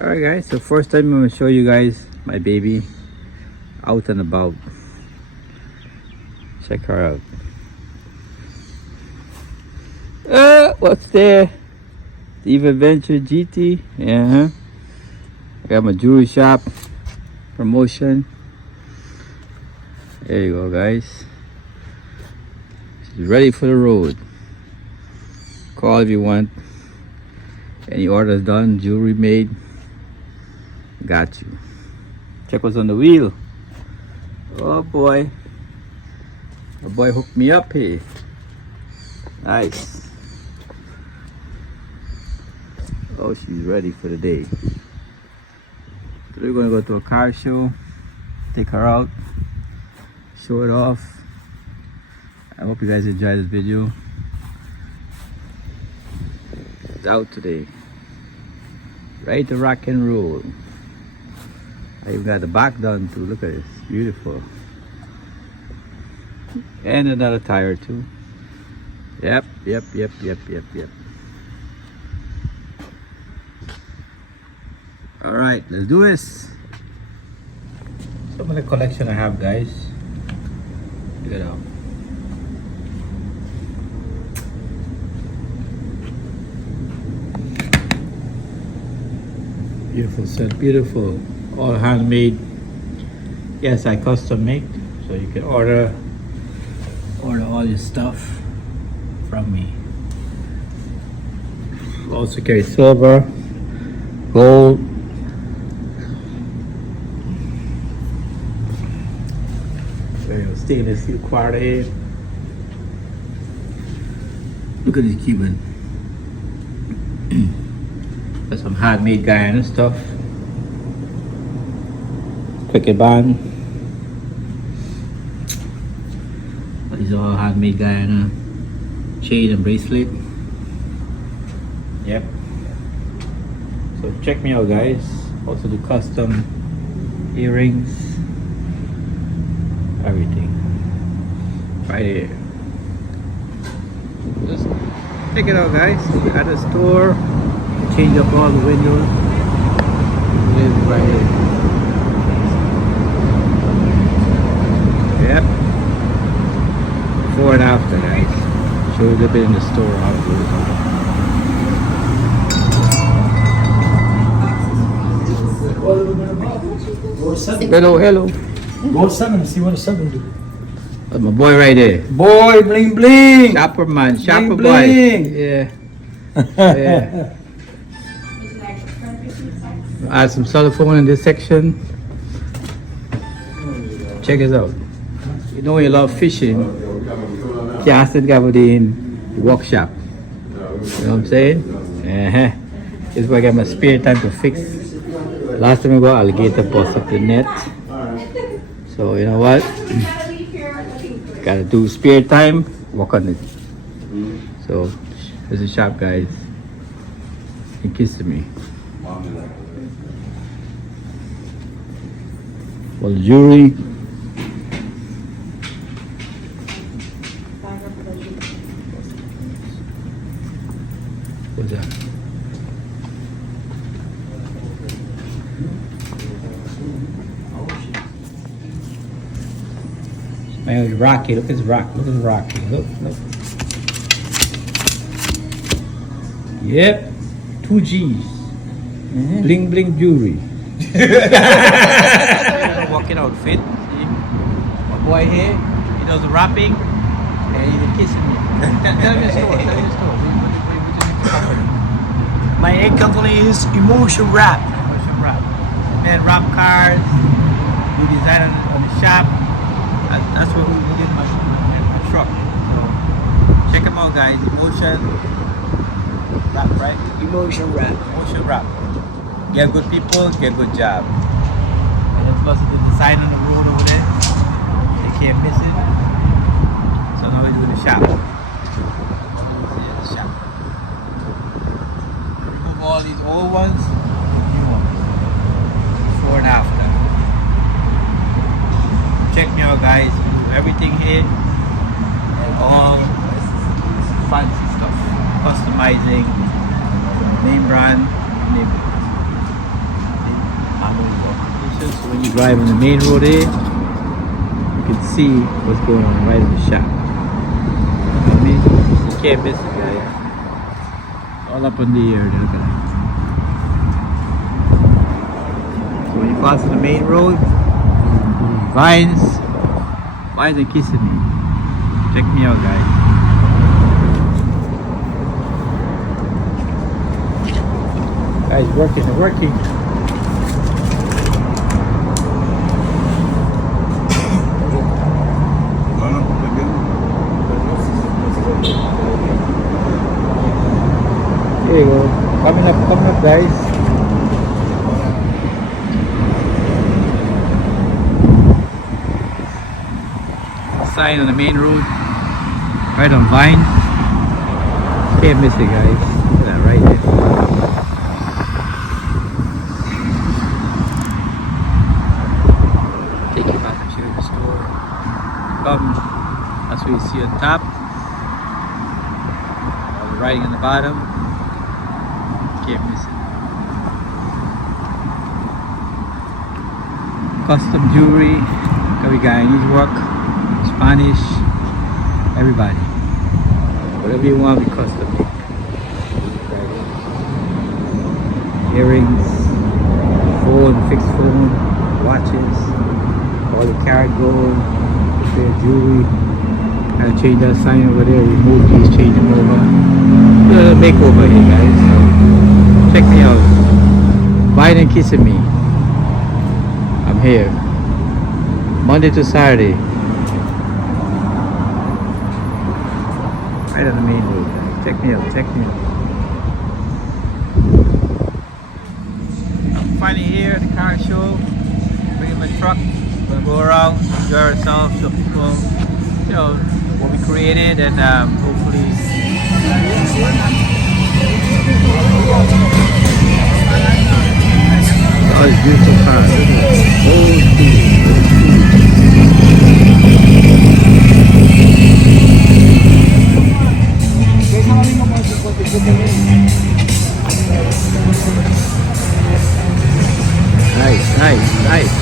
Alright guys, so first time I'm going to show you guys my baby out and about. Check her out. What's there? Eva Venture GT. Yeah. I got my jewelry shop promotion. There you go guys. She's ready for the road. Call if you want. Any orders done, jewelry made. Got you. Check what's on the wheel. Oh boy. The boy hooked me up here. Nice. Oh, she's ready for the day. So we're gonna go to a car show, take her out, show it off. I hope you guys enjoy this video. It's out today. Ready to rock and roll. I even got the back done too. Look at this, beautiful. And another tire too. Yep. All right, let's do this. Some of the collection I have, guys. Check it out. Beautiful set, beautiful. All handmade. Yes, I custom make, so you can order all your stuff from me. Also carry silver, gold, stainless steel quarter here. Look at this Cuban. That's some handmade Guyana stuff. Cricket band. These are all handmade Guyana. Chain and bracelet. Yep. So check me out, guys. Also do custom earrings. Everything. Right here. Just check it out, guys. At the store. Change up all the windows. Live right here. Yep. Before and after, guys. Show you a little bit in the store how it goes. Hello. Go 7, see what a 7 do. That's my boy right there. Boy, bling bling. Shopper man, shopper Bling, boy. bling. Yeah. Yeah. Add some cell phone in this section. Check us out. You know you love fishing. Just go in the workshop. You know what I'm saying? This is where I got my spare time to fix. Last time I got alligator bust up the net. So you know what? Gotta do spare time, work on it. So there's a shop, guys, in Kissimmee. Well, jewelry. What's that? Man, it's rocky. Look at this rock. Look at this rocky. Look. Yep. 2 G's. Bling bling jewelry. Walking outfit. See? My boy here, he does the rapping and he's kissing me. Tell me a story. My egg company is Emotion Rap. Man, rap cars, do design on the shop. That's what we did my truck. So check them out, guys. Emotion Rap, right? Emotion Rap. Emotion Rap. Get good people, get good job. And then plus the design on the road over there. They can't miss it. So now we do the shop. See the shop. Remove all these old ones, new ones. Before and after. Check me out, guys. We do everything here. And all fancy stuff. Customizing, name brand, name. When you drive on the main road here, you can see what's going on right in the shop. You know what I mean? You can't miss it, guys. All up in the air, look at that. So when you pass on the main road, Vines and Kissimmee. Check me out, guys. Guys, they're working. Here you go. Coming up, guys. Sign on the main road, right on Vine. Can't miss it, guys. Look at that right there. Take you back to the store. Come, that's what you see on top. All the writing on the bottom. Can't miss it. Custom jewelry. We Guyanese work. Spanish, everybody. Whatever you want, we custom make. Earrings, phone, fixed phone, watches, all the carat gold, their jewelry. I'll change that sign over there, remove these, change them over. Do a makeover here, guys. Check me out. Vine and Kissimmee. I'm here. Monday to Saturday. Right on the main road, guys. Check me out. I'm finally here at the car show. Bringing my truck. We're gonna go around, enjoy ourselves, show people, you know, what we created, and hopefully. Oh, it's beautiful cars. Old Nice.